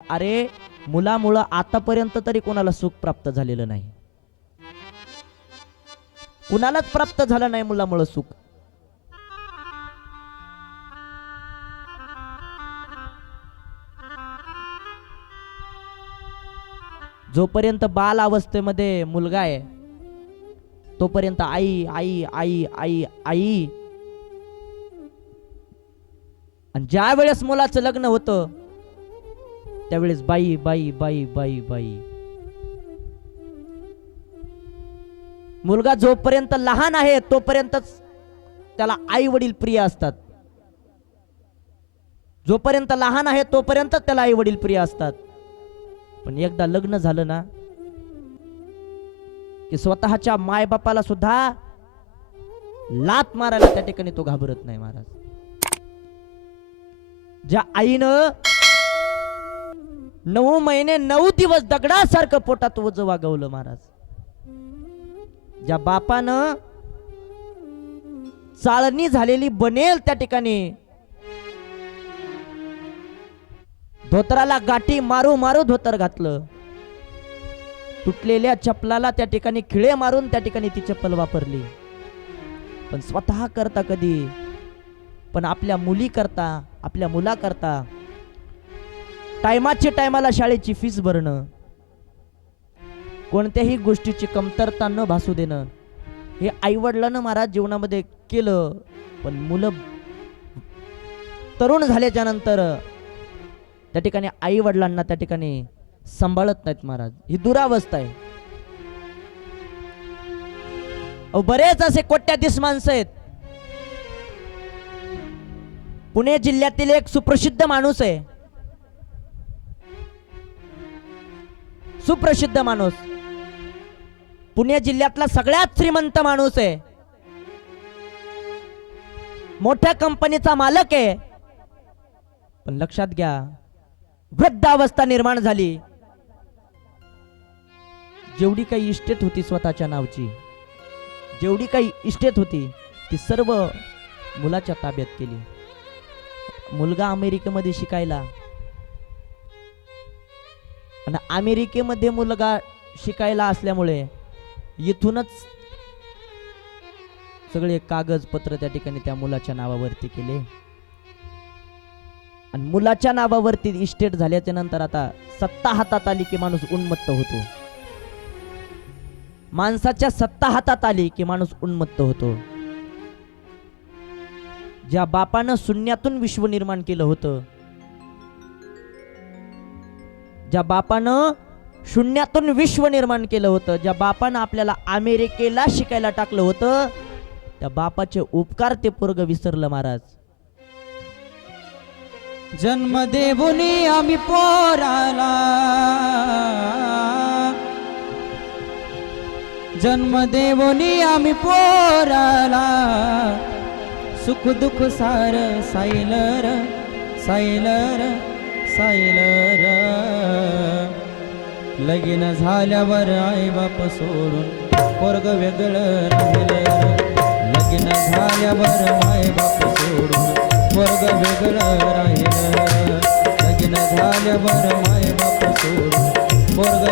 अरे मुलामुळं आतापर्यंत तरी कोणाला सुख प्राप्त झालेलं नाही. कुणालाच प्राप्त झालं नाही मुलामुळं सुख. जोपर्यंत बाल अवस्थेमध्ये मुलगा आहे तोपर्यंत आई आई आई आई आई. आणि ज्या वेळेस मुलाचं लग्न होतं त्यावेळेस बाई बाई बाई बाई बाई. मुलगा जोपर्यंत लहान आहे तोपर्यंतच त्याला आई वडील प्रिय असतात. जोपर्यंत लहान आहे तोपर्यंत त्याला आई वडील प्रिय असतात. पण एकदा लग्न झालं ना की स्वतःच्या मायबापाला सुद्धा लात मारायला त्या ठिकाणी तो घाबरत नाही महाराज. ज्या आईनं नऊ महिने नऊ दिवस दगडासारखं पोटात वज वागवलं महाराज. ज्या बापानं चाळणी झालेली बनेल त्या ठिकाणी धोतराला गाठी मारू मारू धोतर घातलं. तुटलेल्या चपलाला त्या ठिकाणी खिळे मारून त्या ठिकाणी ती चप्पल वापरली. पण स्वतः करता कधी पण आपल्या मुली करता आपल्या मुला करता टायमाच्या टायमाला शाळेची फीस भरणं कोणत्याही गोष्टीची कमतरता न भासू देणं हे आईवडिलांना महाराज जीवनामध्ये केलं पण मुलं तरुण झाल्याच्यानंतर त्या ठिकाणी आई वडिलांना त्या ठिकाणी सांभाळत नाहीत महाराज. ही दुरावस्था आहे. बरेच असे कोट्याधीश माणसं आहेत. पुणे जिल्ह्यातील एक सुप्रसिद्ध माणूस आहे. सुप्रसिद्ध माणूस. पुणे जिल्ह्यातला सगळ्यात श्रीमंत माणूस आहे. मोठ्या कंपनीचा मालक आहे. पण लक्षात घ्या वृद्धावस्था निर्माण झाली. जेवढी काही इष्टेत होती स्वतःच्या नावची जेवढी काही इष्टेत होती ती सर्व मुलाच्या ताब्यात केली. मुलगा अमेरिकेमध्ये शिकायला आणि अमेरिकेमध्ये मुलगा शिकायला असल्यामुळे इथूनच सगळे कागदपत्र त्या ठिकाणी त्या मुलाच्या नावावरती केले. आणि मुलाच्या नावावरती इस्टेट झाल्याच्यानंतर आता सत्ता हातात आली की माणूस उन्मत्त होतो. माणसाच्या सत्ता हातात आली की माणूस उन्मत्त होतो. ज्या बापानं शून्यातून विश्व निर्माण केलं होतं ज्या बापानं शून्यातून विश्व निर्माण केलं होतं ज्या बापानं आपल्याला अमेरिकेला शिकायला टाकलं होतं त्या बापाचे उपकार ते पोरग विसरलं महाराज. जन्म देवुनी आम्ही पोराला. जन्म देवुनी आम्ही पोराला. सुख दुःख सार सायलर सायलर सायलर. लगीन झाल्यावर आई बाप सोडून पोरग वेगळं राहिले लगीन झाल्यावर आई बाप सोडून पोरग वेगळं राहिलं. लगीन झाल्यावर आई बाप सोडून वर्ग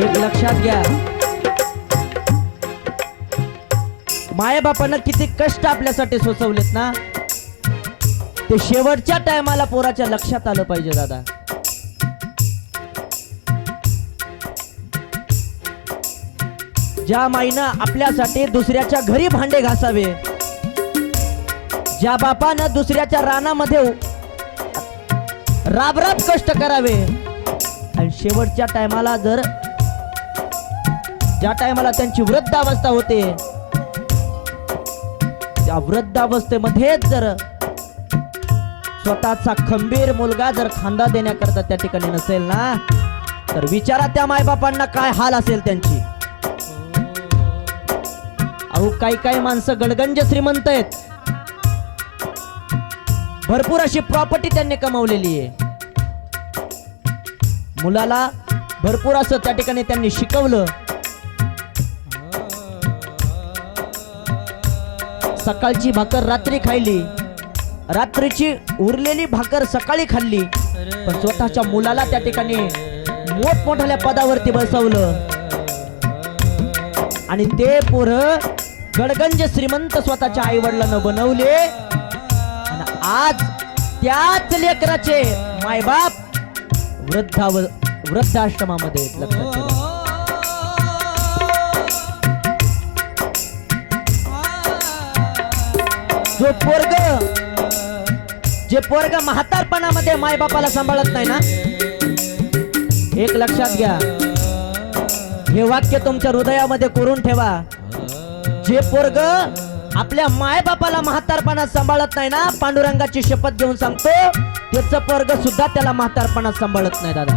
एक लक्षात घ्या. मायबापानं किती कष्ट आपल्यासाठी सोसवलेत ना? ते शेवटच्या टायमाला पोराच्या लक्षात आलं पाहिजे दादा. ज्या माईनं आपल्यासाठी दुसऱ्याच्या घरी भांडे घासावे ज्या बापानं दुसऱ्याच्या रानामध्ये राबराब कष्ट करावे आणि शेवटच्या टायमाला जर ज्या टायमाला त्यांची वृद्धावस्था होते त्या वृद्धावस्थेमध्येच जर स्वतःचा खंबीर मुलगा जर खांदा देण्याकरता त्या ठिकाणी नसेल ना तर विचारा त्या मायबापांना काय हाल असेल त्यांची. अहो काही काही माणसं गडगंज श्रीमंत आहेत. भरपूर अशी प्रॉपर्टी त्यांनी कमावलेली आहे. मुलाला भरपूर असं त्या ठिकाणी त्यांनी शिकवलं. सकाळची भाकर रात्री खायली. रात्रीची उरलेली भाकर सकाळी खाल्ली. पण स्वतःच्या मुलाला त्या ठिकाणी मोठमोठ्या पदावरती बसवलं. आणि ते पोर गडगंज श्रीमंत स्वतःच्या आई वडिलांना बनवले. आणि आज त्याच लेकराचे मायबाप वृद्धाव वृद्धाश्रमामध्ये लक्षात ठेवा जो पोरग जे पोरग म्हातारपणामध्ये मायबापाला सांभाळत नाही ना एक लक्षात घ्या. हे वाक्य तुमच्या हृदयामध्ये कोरून ठेवा. जे पोरग आपल्या मायबापाला म्हातारपणात सांभाळत नाही ना पांडुरंगाची शपथ घेऊन सांगतो त्याचं पोरग सुद्धा त्याला म्हातारपणात सांभाळत नाही दादा.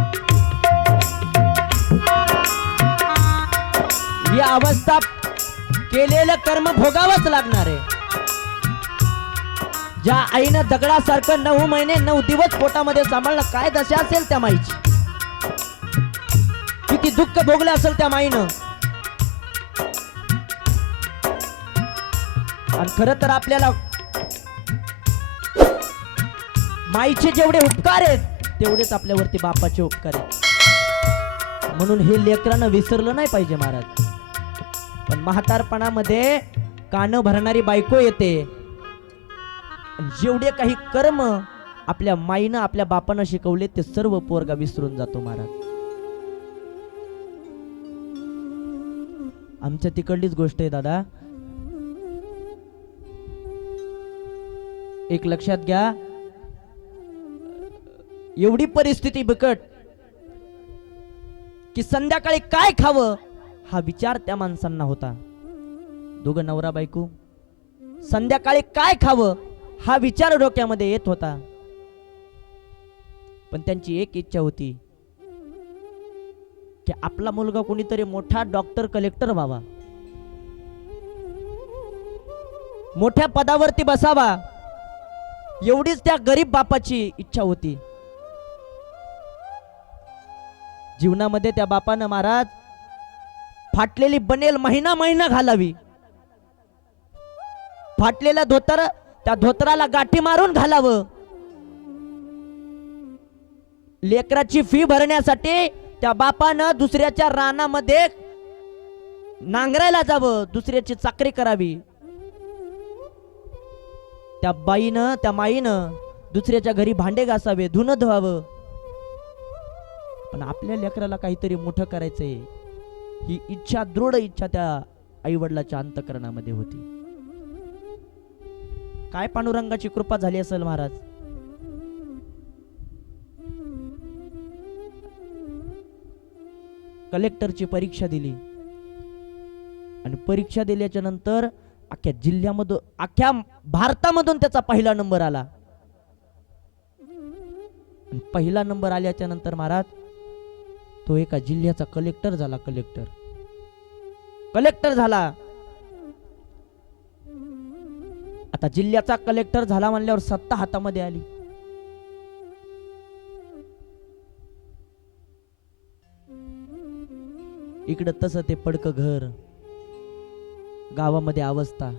ही अवस्था केलेलं कर्म भोगावंच लागणार आहे. ज्या आईनं दगडासारखं नऊ महिने नऊ दिवस पोटामध्ये सांभाळणं काय दशा असेल त्या माईची? किती दुःख भोगलं असेल त्या माईनं? आणि खर तर आपल्याला माईचे जेवढे उपकार आहेत तेवढेच आपल्यावरती बापाचे उपकार आहेत. म्हणून हे लेकरानं विसरलं नाही पाहिजे महाराज. पण म्हातारपणामध्ये कानं भरणारी बायको येते. जेवढे काही कर्म आपल्या माईनं आपल्या बापानं शिकवले ते सर्व पोरगा विसरून जातो महाराज. आमच्या तिकडलीच गोष्ट आहे दादा. एक लक्षात घ्या. एवढी परिस्थिती बिकट की संध्याकाळी काय खावं हा विचार त्या माणसांना होता. दोघं नवरा बायको संध्याकाळी काय खावं हा विचार डोक्यामध्ये येत होता. पण त्यांची एक इच्छा होती की आपला मुलगा कोणीतरी मोठा डॉक्टर कलेक्टर व्हावा. मोठ्या पदावरती बसावा. एवढीच त्या गरीब बापाची इच्छा होती. जीवनामध्ये त्या बापानं महाराज फाटलेली बनेल महिना महिना घालावी. फाटलेला धोतर त्या धोत्राला गाठी मारून घालावं. लेकराची फी भरण्यासाठी त्या बापानं दुसऱ्याच्या रानामध्ये नांगरायला जावं दुसऱ्याची चाकरी करावी. त्या बाईनं त्या माईनं दुसऱ्याच्या घरी भांडे घासावे धुणं धुवावं. पण आपल्या लेकराला काहीतरी मोठं करायचंय. ही इच्छा दृढ इच्छा त्या आई वडिलाच्या अंतकरणामध्ये होती. काय पांडुरंगाची कृपा झाली असेल महाराज? कलेक्टरची परीक्षा दिली. आणि परीक्षा दिल्याच्या नंतर अख्ख्या जिल्ह्यामधून अख्ख्या भारतामधून त्याचा पहिला नंबर आला. आणि पहिला नंबर आल्याच्यानंतर महाराज तो एका जिल्ह्याचा कलेक्टर झाला कलेक्टर. कलेक्टर झाला. आता जिल्ह्याचा कलेक्टर झाला म्हणल्यावर सत्ता हातामध्ये आली. इकडं तसं ते पडकं घर गावामध्ये अवस्था.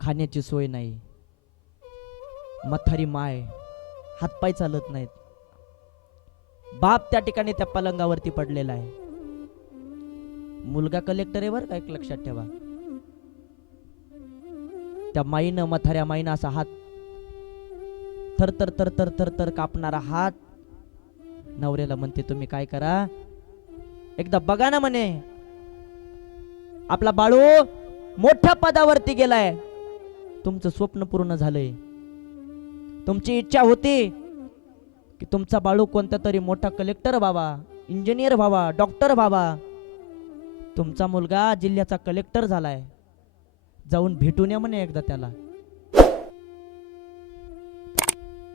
खाण्याची सोय नाही. मथारी माय हातपाय चालत नाहीत. बाप त्या ठिकाणी त्या पलंगावरती पडलेला आहे. मुलगा कलेक्टर आहे बरं का एक लक्षात ठेवा. त्या माईनं मथाऱ्या माईनं असा हात थर तर तर तर तर तर कापणारा हात नवऱ्याला म्हणते तुम्ही काय करा? एकदा बघा ना म्हणे. आपला बाळू मोठ्या पदावरती गेलाय. तुमचं स्वप्न पूर्ण झालंय. तुमची इच्छा होती की तुमचा बाळू कोणता तरी मोठा कलेक्टर व्हावा इंजिनियर व्हावा डॉक्टर व्हावा. तुमचा मुलगा जिल्ह्याचा कलेक्टर झालाय. जाऊन भेटून या म्हणे एकदा त्याला.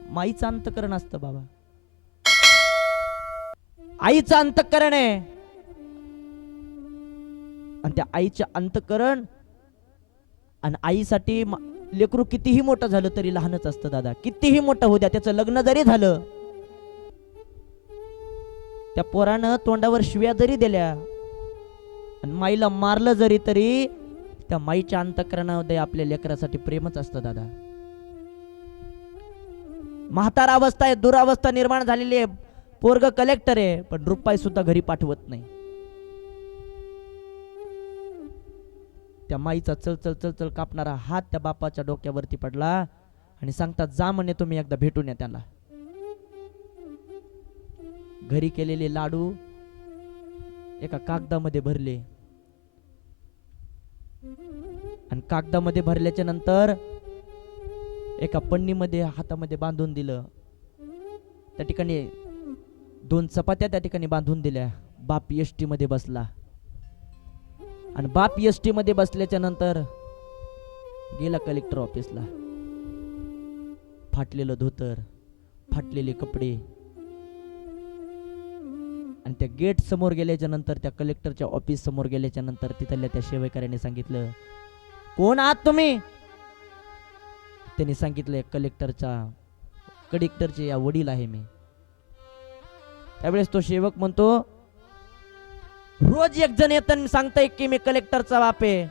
माईचं अंतकरण असतं बाबा. आईचं अंतकरण आहे. आणि त्या आईचे अंतकरण आणि आईसाठी लेकरू कितीही मोठं झालं तरी लहानच असतं दादा. कितीही मोठं होऊ द्या त्याचं लग्न जरी झालं त्या पोरानं तोंडावर शिव्या जरी दिल्या आणि माईला मारलं जरी तरी त्या माईच्या अंतकरणामध्ये आपल्या लेकरासाठी प्रेमच असतं दादा. म्हातारा अवस्था आहे दुरावस्था निर्माण झालेली आहे. पोरग कलेक्टर आहे पण रुपाई सुद्धा घरी पाठवत नाही. त्या माईचा चल चल चल चल कापणारा हात त्या बापाच्या डोक्यावरती पडला आणि सांगतात जा म्हणे तुम्ही एकदा भेटून या त्याला घरी केलेले लाडू एका कागदामध्ये भरले. कागदामध्ये भरल्याच्या नंतर एका पन्नीमध्ये हातामध्ये बांधून दिलं. त्या ठिकाणी दोन चपात्या त्या ठिकाणी बांधून दिल्या. बाप एस टी मध्ये बसला. आणि बाप एस टीमध्ये बसल्याच्या नंतर गेला कलेक्टर ऑफिसला फाटलेलं धोतर फाटलेले कपडे. आणि त्या गेट समोर गेल्याच्यानंतर त्या कलेक्टरच्या ऑफिस समोर गेल्याच्यानंतर तिथल्या त्या सेवेकऱ्याने सांगितलं कोण आहात तुम्ही? त्यांनी सांगितलंय कलेक्टरचा कलेक्टरचे या वडील आहे मी. त्यावेळेस तो सेवक म्हणतो रोज एक जण येतन सांगताय की मी कलेक्टरचा बाप आहे.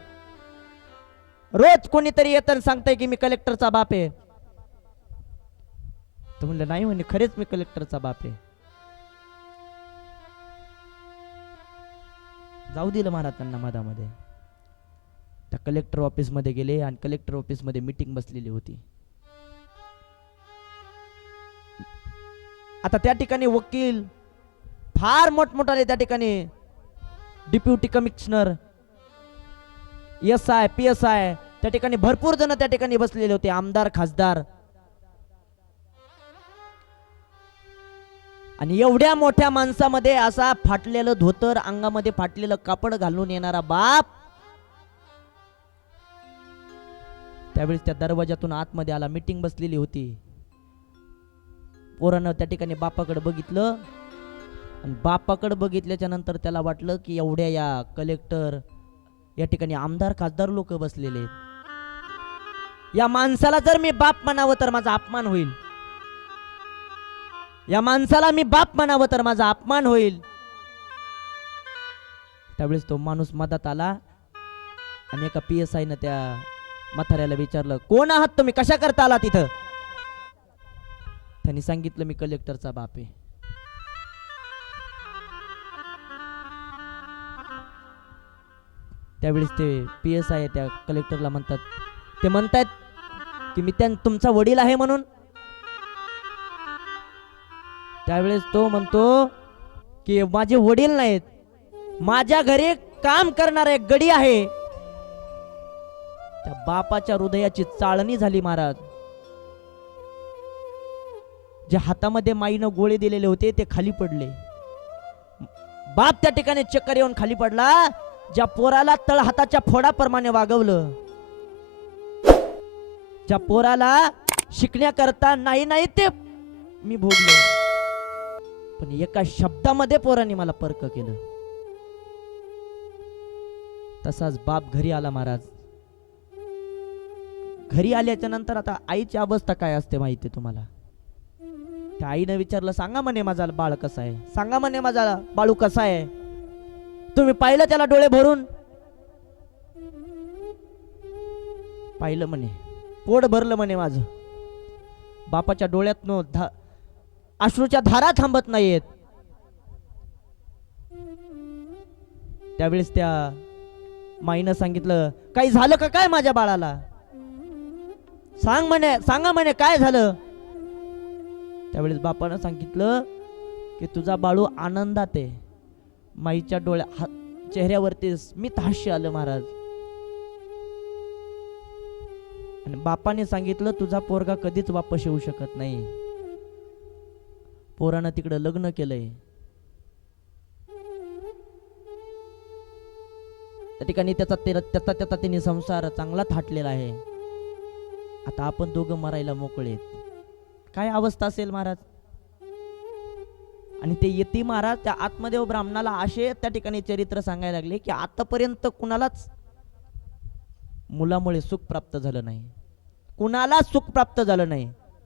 रोज कोणीतरी येतन सांगताय की मी कलेक्टरचा बाप आहे. तो म्हणलं नाही म्हणे खरेच मी कलेक्टरचा बाप आहे. जाऊ दिलं महाराज त्यांना मधामध्ये. त्या कलेक्टर ऑफिसमध्ये गेले आणि कलेक्टर ऑफिसमध्ये मीटिंग बसलेली होती. आता त्या ठिकाणी वकील फार मोठमोठाले त्या ठिकाणी deputy commissioner S I P S I त्या ठिकाणी भरपूर जण त्या ठिकाणी बसलेले होते आमदार खासदार. आणि एवढ्या मोठ्या माणसामध्ये असा फाटलेलं धोतर अंगामध्ये फाटलेलं कापड घालून येणारा बाप त्यावेळेस त्या दरवाजातून आतमध्ये आला. मीटिंग बसलेली होती. पोरानं त्या ठिकाणी बापाकडे बघितलं. आणि बापाकडे बघितल्याच्या नंतर त्याला वाटलं की एवढ्या या कलेक्टर या ठिकाणी आमदार खासदार लोक बसलेले या माणसाला जर मी बाप म्हणावं तर माझा अपमान होईल. या माणसाला मी बाप म्हणावं तर माझा अपमान होईल. त्यावेळेस तो माणूस मदत आला. आणि एका पी एस आयनं त्या म्हाताऱ्याला विचारलं कोण आहात तुम्ही? कशा करता आला तिथं त्यांनी सांगितलं मी कलेक्टरचा बाप आहे. त्यावेळेस ते पी एस आय त्या कलेक्टरला म्हणतात. ते म्हणतायत की मी त्या तुमचा वडील आहे म्हणून. त्यावेळेस तो म्हणतो की माझे वडील नाहीत. माझ्या घरी काम करणारा एक गडी आहे. त्या बापाच्या हृदयाची चाळणी झाली महाराज. जे हातामध्ये माईनं गोळे दिलेले होते ते खाली पडले. बाप त्या ठिकाणी चक्कर येऊन खाली पडला ज्या पोराला तळ हाताच्या फोडाप्रमाणे वागवलं. ज्या पोराला शिकण्याकरता नाही नाही ते मी भोगलो. पण एका शब्दामध्ये पोराने मला पर्क केलं. तसाच बाप घरी आला महाराज. घरी आल्याच्यानंतर आता आईची अवस्था काय असते माहिती तुम्हाला? त्या आईनं विचारलं सांगा म्हणे माझा बाळ कसा आहे? सांगा म्हणे माझा बाळू कसा आहे? तुम्ही पाहिलं त्याला डोळे भरून? पाहिलं म्हणे. पोट भरलं म्हणे माझं. बापाच्या डोळ्यात धा अश्रूच्या धारा थांबत नाहीयेत. त्यावेळेस त्या माईनं सांगितलं काही झालं का काय माझ्या बाळाला? सांग म्हणे सांगा म्हणे काय झालं? त्यावेळेस बापानं सांगितलं की तुझा बाळू आनंदात आहे. माईच्या डोळ्या हा चेहऱ्यावरती स्मित हास्य आलं महाराज. आणि बापाने सांगितलं तुझा पोरगा कधीच वापस येऊ शकत नाही. पोरानं तिकडं लग्न केलंय. त्या ठिकाणी त्याचा ते- त्याचा त्याचा तिने संसार चांगला थाटलेला आहे. आता आपण दोघं मरायला मोकळे काय अवस्था असेल महाराज? आणि ते येते महाराज त्या आत्मदेव ब्राह्मणाला असे त्या ठिकाणी चरित्र सांगायला लागले की आतापर्यंत कुणालाच मुलामुळे सुख प्राप्त झालं नाही. कुणाला सुख प्राप्त झालं नाही.